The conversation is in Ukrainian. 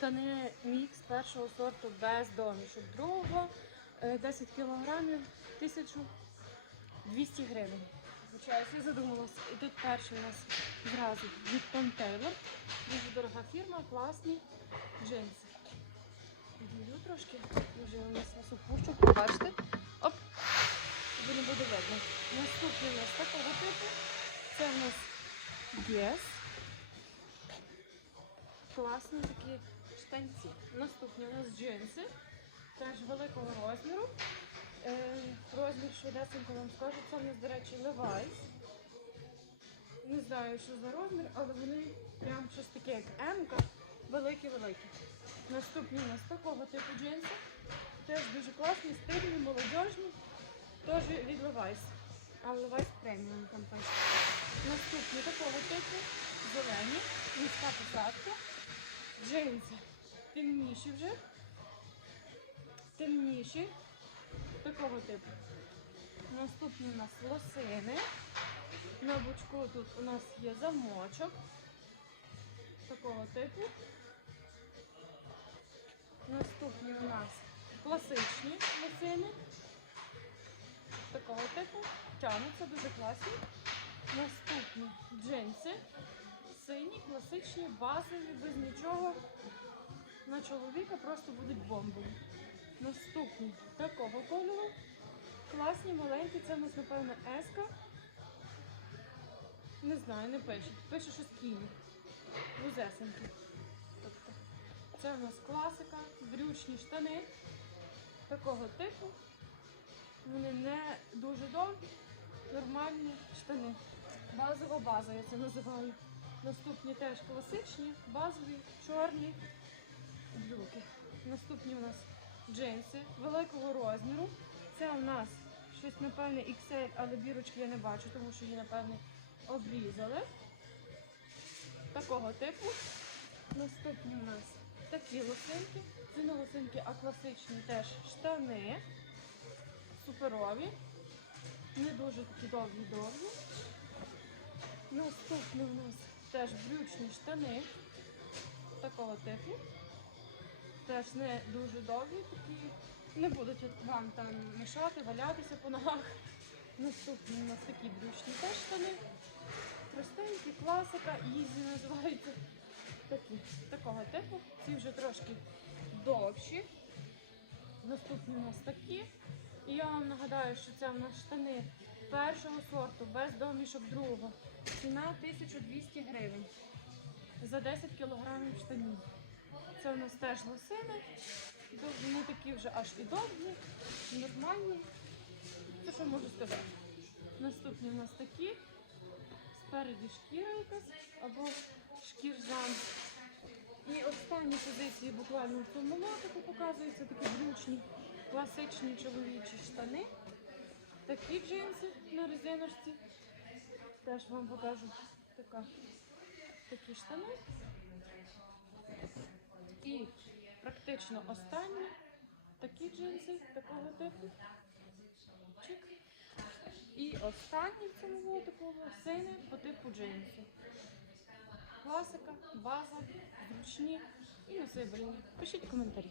Штани мікс першого сорту без домішок. Другого е, 10 кілограмів 1200 гривень. Звичайно, я задумалася. І тут перший у нас зразу від Tom Taylor. Дуже дорога фірма, класні джинси. Відмію трошки, дуже у нас вас опущу, побачите. Оп! Тобі не буде видно. Наступний у нас такого типу. Це у нас Guess. Класні такі штанці. Наступні у нас джинси. Теж великого розміру. Е, розмір швидесенько вам скажу. Це у нас, до речі, Levi's. Не знаю, що за розмір, але вони прям щось таке, як М-ка, великі-великі. Наступні у нас такого типу джинси. Теж дуже класні, стильні, молодіжні. Теж від Levi's. Але Levi's преміум там пише. Наступні такого типу, зелені, низька посадка. Джинси темніші вже. Темніші. Такого типу. Наступні у нас лосини. На бочку тут у нас є замочок. Такого типу. Наступні у нас класичні лосини. Такого типу. Тянуться дуже класні. Наступні джинси. Сині, класичні, базові, без нічого. На чоловіка просто будуть бомбою. Наступні такого кольору. Класні, маленькі, це у нас, напевно, еска. Не знаю, не пише. Пише, що скіні. Вузесенькі. Тобто, це у нас класика, брючні штани такого типу. Вони не дуже довгі, нормальні штани. Базова база, я це називаю. Наступні теж класичні, базові, чорні. Наступні у нас джинси великого розміру. Це у нас щось, напевне, XL, але бірочки я не бачу, тому що її, напевне, обрізали. Такого типу. Наступні у нас такі лосинки. Це не лосинки, а класичні теж штани. Суперові. Не дуже такі довгі-довгі. Наступні у нас теж брючні штани такого типу. Теж не дуже довгі такі. Не будуть вам там мішати, валятися по ногах. Наступні у нас такі брючні теж штани. Простенькі, класика, їзі називаються. Такі, такого типу. Ці вже трошки довші. Наступні у нас такі. І я вам нагадаю, що це у нас штани першого сорту, без домішок другого. Ціна 1200 гривень за 10 кілограмів штанів. Це у нас теж лосини. Не такі вже аж і довгі, нормальні. Це що можу сказати. Наступні у нас такі. Спереді шкіра якась або шкірзан. І останні позиції буквально в цьому лотику показуються такі брючні, класичні чоловічі штани. Такі джинси на резиночці. Теж вам покажу така, такі штани. І практично останні такі джинси такого типу. Чик. І останні в цьому лотику сини по типу джинсів. Класика, база, зручні і носибельні. Пишіть коментарі.